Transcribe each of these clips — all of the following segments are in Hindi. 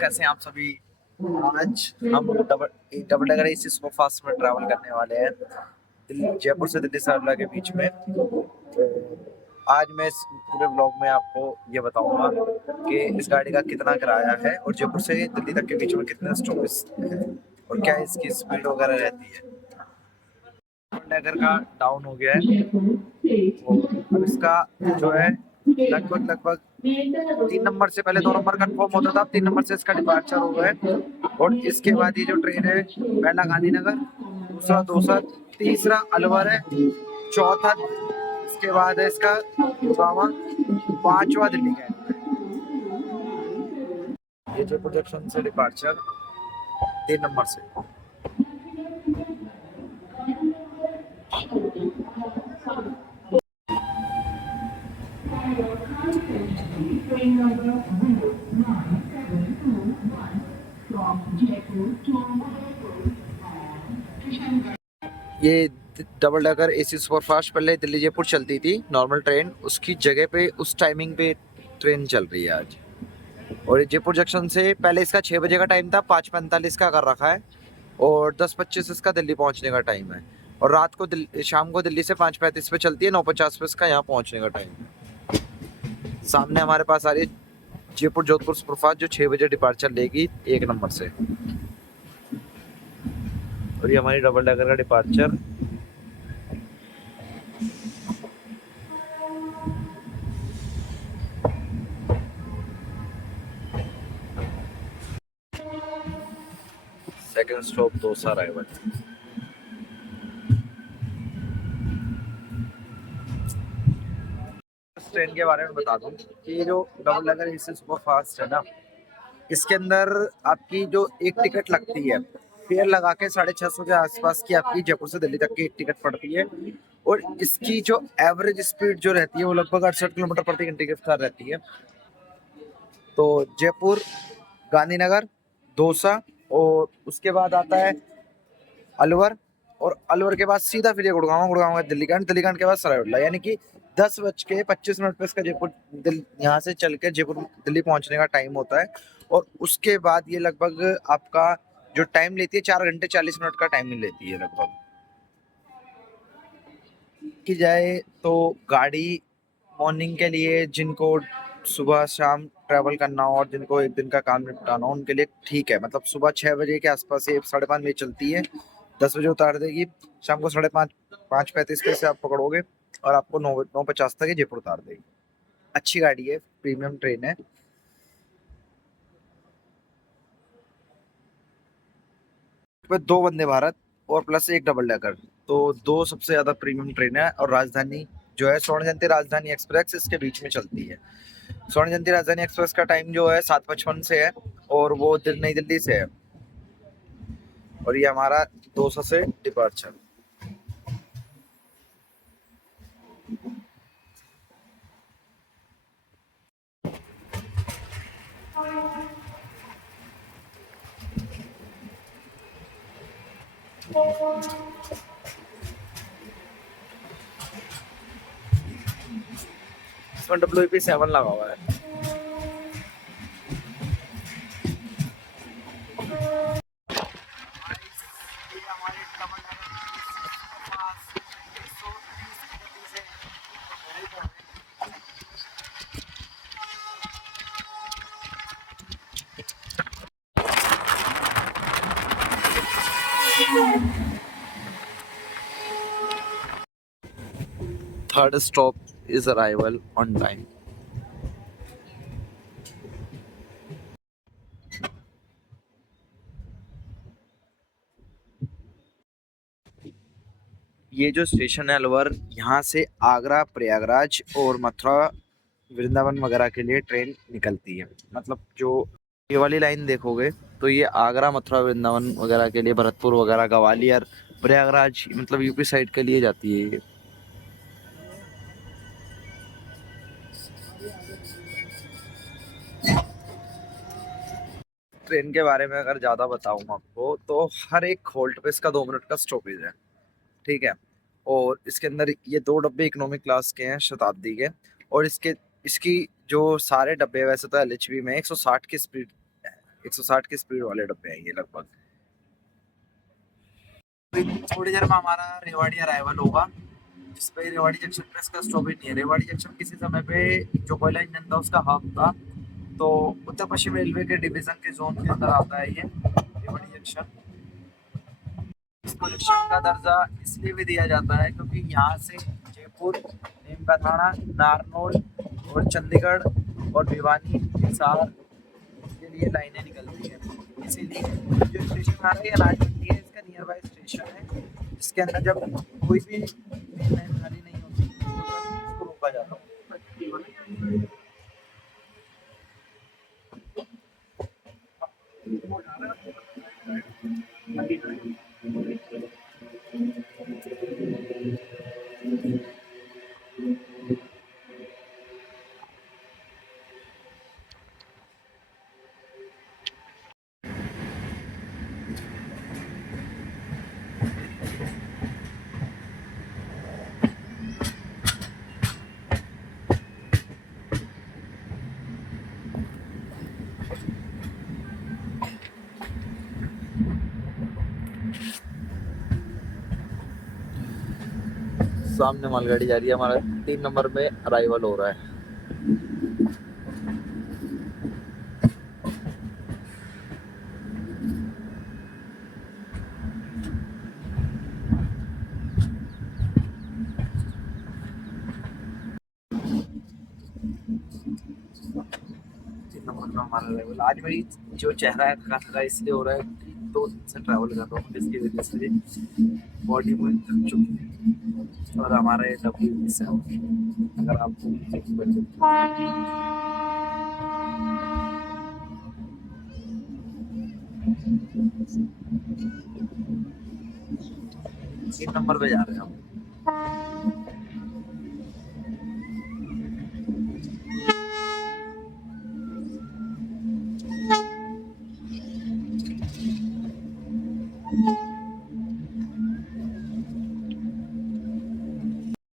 कैसे हैं आप सभी। आज हम डबल डगर एसी सुपर फास्ट में ट्रैवल करने वाले हैं जयपुर से दिल्ली सरला के बीच में। तो आज मैं इस पूरे ब्लॉग में आपको ये बताऊंगा कि इस गाड़ी का कितना किराया है और जयपुर से दिल्ली तक के बीच में कितने स्टॉपेज है और क्या इसकी स्पीड वगैरह रहती है। डबल डगर का डाउन हो गया है और अब इसका जो है लगभग 3 नंबर से पहले 2 नंबर कंफर्म होता था, अब 3 नंबर से इसका डिपार्चर हो गया है। और इसके बाद ये जो ट्रेन है, पहला गांधीनगर, दूसरा दौसा, तीसरा अलवर है, चौथा इसके बाद है इसका गुड़गांव, पांचवा दिल्ली का है। ये जयपुर जंक्शन से डिपार्चर 3 नंबर से। ये डबल डगर एसी सुपरफास्ट पहले दिल्ली जयपुर चलती थी नॉर्मल ट्रेन, उसकी जगह पे उस टाइमिंग पे ट्रेन चल रही है आज। और जयपुर जंक्शन से पहले इसका 6 बजे का टाइम था, 5:45 का कर रखा है और 10:25 इसका दिल्ली पहुंचने का टाइम है। और रात को शाम को दिल्ली से 5:35 पे चलती है, 9:50 पे इसका यहाँ पहुंचने का टाइम है। सामने हमारे पास आ रही है जयपुर जोधपुर सुपरफास्ट जो 6 बजे डिपार्चर लेगी 1 नंबर से। और ये हमारी डबल डगर का departure. Second stop Dausa Raigarh. Train के बारे में बता दूं कि ये जो डबल डगर एसी सुपर फास्ट है ना, इसके अंदर आपकी जो एक टिकट लगती है, फेयर लगा के 650 के आसपास की आपकी जयपुर से दिल्ली तक की एक टिकट पड़ती है। और इसकी जो एवरेज स्पीड जो रहती है वो लगभग 68 किलोमीटर प्रति घंटे के रफ्तार रहती है। तो जयपुर, गांधीनगर, दौसा और उसके बाद आता है अलवर, और अलवर के बाद सीधा फिर ये गुड़गांव, गुड़गांव का दिल्ली कैंट के बाद सरायरला, यानी कि 10:25 पे इसका जयपुर यहाँ से चल के जयपुर दिल्ली पहुंचने का टाइम होता है। और उसके बाद ये लगभग आपका जो टाइम लेती है 4 घंटे 40 मिनट का टाइमिंग लेती है लगभग। की जाए तो गाड़ी मॉर्निंग के लिए जिनको सुबह शाम ट्रैवल करना हो और जिनको एक दिन का काम निपटाना हो उनके लिए ठीक है। मतलब सुबह 6 बजे के आसपास से 5:30 बजे चलती है, 10 बजे उतार देगी, शाम को 5:30 5:35 पे से आप पकड़ोगे और आपको 9:50 तक ही जयपुर उतार देगी। अच्छी गाड़ी है, प्रीमियम ट्रेन है। 2 वंदे भारत और प्लस एक डबल डेकर, तो 2 सबसे ज्यादा प्रीमियम ट्रेन है। और राजधानी जो है स्वर्ण जयंती राजधानी एक्सप्रेस इसके बीच में चलती है। स्वर्ण जयंती राजधानी एक्सप्रेस का टाइम जो है 7:55 से है और वो नई दिल्ली से है। और ये हमारा दौसा से डिपार्चर। इसमें WP7 लगा हुआ है। Third stop is arrival on time. ये जो स्टेशन है अलवर, यहाँ से आगरा, प्रयागराज और मथुरा, वृंदावन वगैरह के लिए ट्रेन निकलती है। मतलब जो ये वाली लाइन देखोगे तो ये आगरा, मथुरा, वृंदावन वगैरह के लिए, भरतपुर वगैरह, ग्वालियर, प्रयागराज, मतलब यूपी साइड के लिए जाती है ये। ट्रेन के बारे में अगर ज़्यादा बताऊँ आपको तो हर एक होल्ट पे इसका 2 मिनट का स्टॉपेज है, ठीक है। और इसके अंदर ये 2 डब्बे इकोनॉमिक क्लास के हैं शताब्दी के। और इसकी जो सारे डब्बे, वैसे तो LHB में 160 की स्पीड है, 160 की स्पीड वाले डब्बे हैं ये लगभग। थोड़ी देर में हमारा रेवाड़ी अराइवल होगा, जिसपे रेवाड़ी जंक्शन पे इसका स्टॉपेज नहीं है। रेवाड़ी जंक्शन किसी समय पे जो कोयला इंजन था उसका हब था, तो उत्तर पश्चिम रेलवे के डिवीजन के जोन के अंदर आता है ये रेवाड़ी जंक्शन। इसको जंक्शन का दर्जा इसलिए भी दिया जाता है क्योंकि यहाँ से जयपुर, नीमकाथाना, नारनौल और चंडीगढ़ और भिवानी, हिसार के लिए लाइनें निकलती हैं। इसीलिए जो स्टेशन आ रहा है अनाज मंडी है, इसका नियर बाय स्टेशन है, जिसके अंदर जब कोई भी लाइन खाली नहीं होती तो इसको रोका जाता है। सामने मालगाड़ी जा रही है, हमारा 3 नंबर में अराइवल हो रहा है। हमारा अराइवल आज मेरी जो चेहरा है थका इसलिए हो रहा है कि 2 दिन से ट्रैवल कर रहा हूँ, जिसकी वजह से बॉडी में थक चुकी है। और हमारा ये W7 अगर आपको तीन नंबर पे जा रहे हैं हम।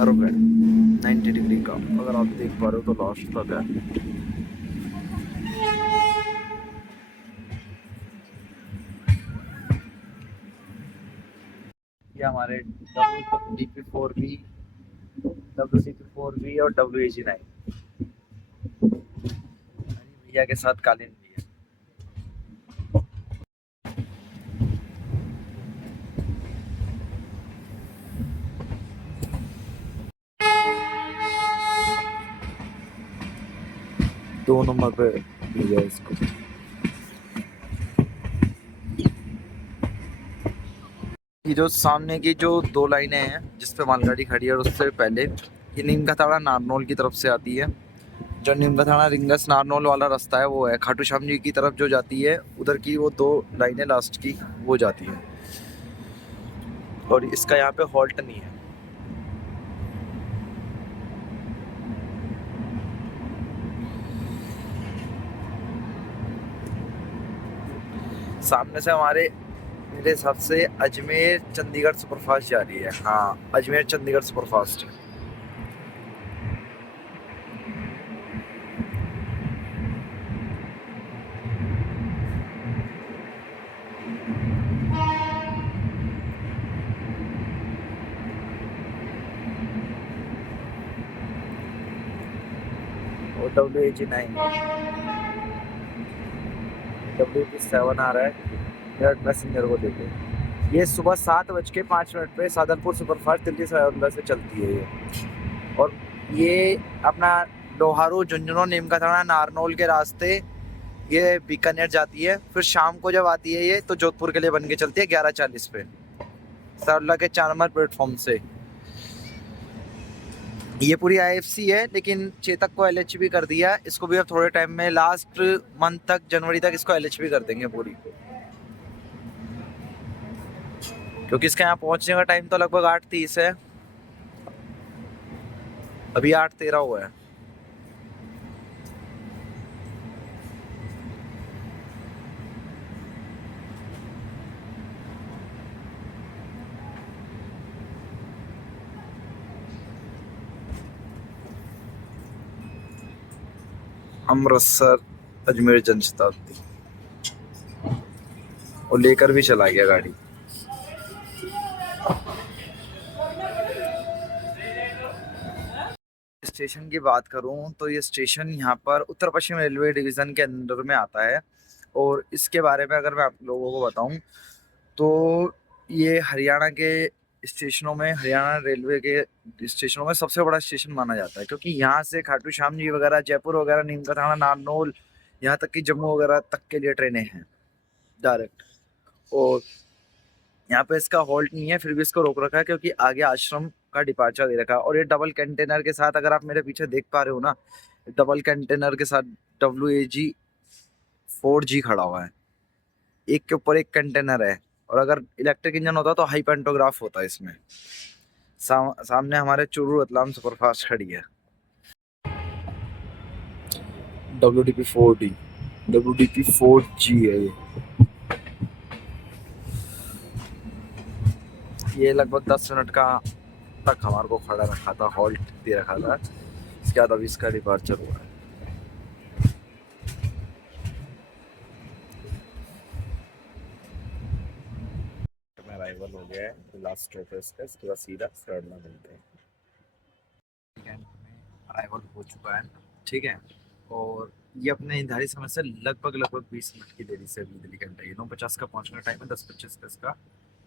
रुक है 90 डिग्री का, अगर आप देख पा रहे हो तो लास्ट तक है। ये हमारे WDP4V, WDP4V और WAG9 भैया के साथ कालीन भी है। दो नंबर पे भैया इसको। ये जो सामने की जो 2 लाइनें हैं जिसपे मालगाड़ी खड़ी है और उससे पहले ये नीमकाथाना नारनौल की तरफ से आती है। जो नीमकाथाना रिंगस नारनौल वाला रास्ता है वो है, खाटू श्याम जी की तरफ जो जाती है उधर की वो 2 लाइनें लास्ट की वो जाती है। और इसका यहाँ पे हॉल्ट नहीं है। सामने से हमारे मेरे हिसाब से अजमेर चंडीगढ़ सुपरफास्ट जा रही है। हाँ, अजमेर चंडीगढ़ सुपरफास्ट। और WAG9 WP7 आ रहा है थर्ड पैसेंजर को लेके। ये सुबह 7:05 पे सादरपुर सुपरफास्ट दिल्ली से चलती है ये। और ये अपना लोहारू, झुंझुनू, नीमकाथाना, नारनौल के रास्ते ये बीकानेर जाती है। फिर शाम को जब आती है ये तो जोधपुर के लिए बन के चलती है 11:40 पे सरला के 4 नंबर प्लेटफॉर्म से। ये पूरी IFC है, लेकिन चेतक को LHB कर दिया। इसको भी अब थोड़े टाइम में लास्ट मंथ तक, जनवरी तक इसको LHB कर देंगे पूरी, क्योंकि इसका यहाँ पहुंचने का टाइम तो लगभग 8:30 है, अभी 8:13 हुआ है। अमृतसर अजमेर जन शताब्दी। और लेकर भी चला गया गाड़ी। स्टेशन की बात करूं तो ये स्टेशन यहाँ पर उत्तर पश्चिम रेलवे डिवीज़न के अंदर में आता है। और इसके बारे में अगर मैं आप लोगों को बताऊं तो ये हरियाणा के स्टेशनों में, हरियाणा रेलवे के स्टेशनों में सबसे बड़ा स्टेशन माना जाता है, क्योंकि यहाँ से खाटू श्याम जी वगैरह, जयपुर वगैरह, नीमकाथाना, नारनौल, यहाँ तक कि जम्मू वगैरह तक के लिए ट्रेनें हैं डायरेक्ट। और यहाँ पे इसका हॉल्ट नहीं है, फिर भी इसको रोक रखा है क्योंकि आगे आश्रम का डिपार्चर दे रखा है। और ये डबल कंटेनर के साथ, अगर आप मेरे पीछे देख पा रहे हो ना, डबल कंटेनर के साथ WAG-4G खड़ा हुआ है, एक के ऊपर एक कंटेनर है। और अगर इलेक्ट्रिक इंजन होता तो हाई पेंटोग्राफ होता इसमें। सामने हमारे चूरू रतलाम सुपरफास्ट खड़ी है। WDP4G है ये लगभग 10 मिनट का तक हमारे को खड़ा रखा था, हॉल्ट दे रखा था। इसके बाद अभी इसका डिपार्चर हुआ है। अराइवल हो गया है, लास्ट स्टॉप है इसका, इसके बाद सीधा सरडना मिलते हैं। अराइवल हो चुका है, ठीक है। और ये अपने निर्धारित समय से लगभग 20 मिनट की देरी से अभी दिल्ली कैंट है। 9:50 का पहुंचने टाइम है, 10:25 का इसका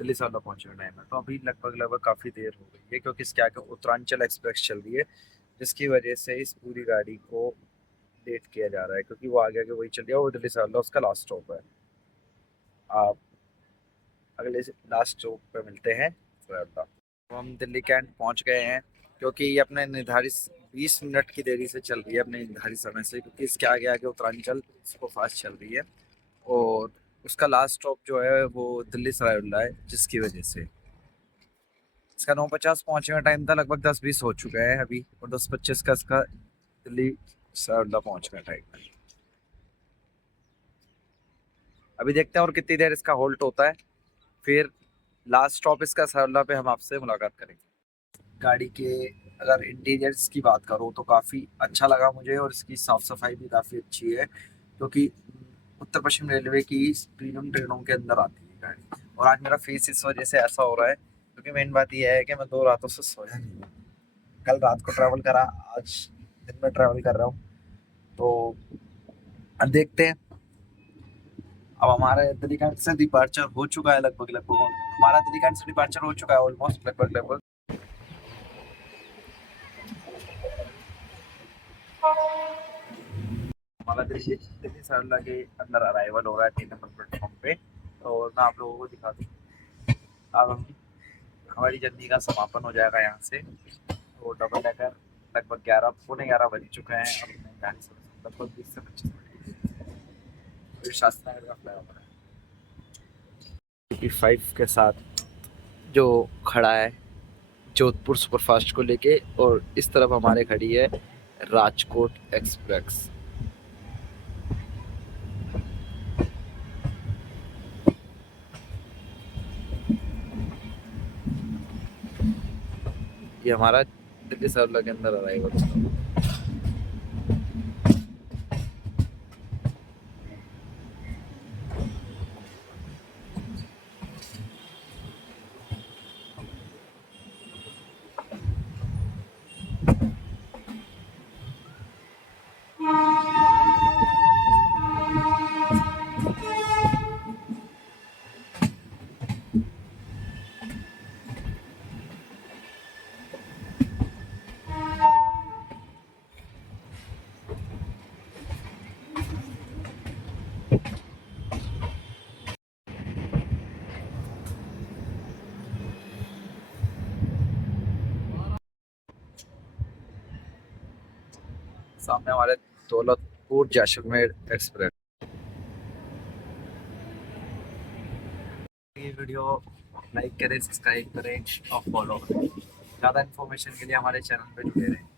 दिल्ली साला पहुंचने टाइम है। तो अभी लगभग काफ़ी देर हो गई है, क्योंकि इसके आगे उत्तरांचल एक्सप्रेस चल रही है, जिसकी वजह से इस पूरी गाड़ी को लेट किया जा रहा है, क्योंकि वो आगे आगे वही चल रही है। वो दिल्ली साला उसका लास्ट स्टॉप है। आप अगले लास्ट स्टॉप पे मिलते हैं तो हम दिल्ली कैंट पहुंच गए हैं, क्योंकि ये अपने निर्धारित 20 मिनट की देरी से चल रही है, अपने निर्धारित समय से, क्योंकि इसके आगे आगे उत्तरांचल सुपर फास्ट चल रही है। और उसका लास्ट स्टॉप जो है वो दिल्ली सराय रोहिल्ला है, जिसकी वजह से इसका 9:50 पहुंचने का टाइम था, लगभग 10:20 हो चुका है अभी। और 10:25 का इसका दिल्ली सराय रोहिल्ला पहुंचने का टाइम है। अभी देखते हैं और कितनी देर इसका होल्ट होता है, फिर लास्ट स्टॉप इसका सराय रोहिल्ला पे हम आपसे मुलाकात करेंगे। गाड़ी के अगर इंटीरियर्स की बात करूँ तो काफ़ी अच्छा लगा मुझे, और इसकी साफ़ सफाई भी काफ़ी अच्छी है, क्योंकि उत्तर पश्चिम रेलवे की प्रीमियम ट्रेनों के अंदर आती है गाड़ी। और आज मेरा फेस इस वजह से ऐसा हो रहा है क्योंकि मेन बात यह है कि मैं 2 रातों से सोया नहीं हूँ। कल रात को ट्रैवल करा, आज दिन में ट्रैवल कर रहा हूँ। तो अब देखते हैं। अब हमारे दिल्ली कैंट से डिपार्चर हो चुका है, लगभग हमारा दिल्ली कैंट से डिपार्चर हो चुका है ऑलमोस्ट, लगभग हमारा दिल्ली दिल्ली सरला के अंदर अराइवल हो रहा है 3 नंबर प्लेटफॉर्म पे। और मैं आप लोगों को दिखा दूँ, अब हमारी जर्नी का समापन हो जाएगा यहाँ से। तो डबल डेकर लगभग 11 पौने 11 बज चुके हैं। अब मैं गाड़ी से लगभग 20 से 25 मिनट फिर शास्त्रा नगर का फ्लाईओवर है 5 के साथ जो खड़ा है जोधपुर सुपरफास्ट को लेके। और इस तरफ हमारे खड़ी है राजकोट एक्सप्रेस। ये हमारा दिल्ली सरला के अंदर अराइवल होगा। सामने हमारे दौलतपुर जैसलमेर एक्सप्रेस। ये वीडियो लाइक करें, सब्सक्राइब करें और फॉलो करें। ज़्यादा इन्फॉर्मेशन के लिए हमारे चैनल पे जुड़े रहें।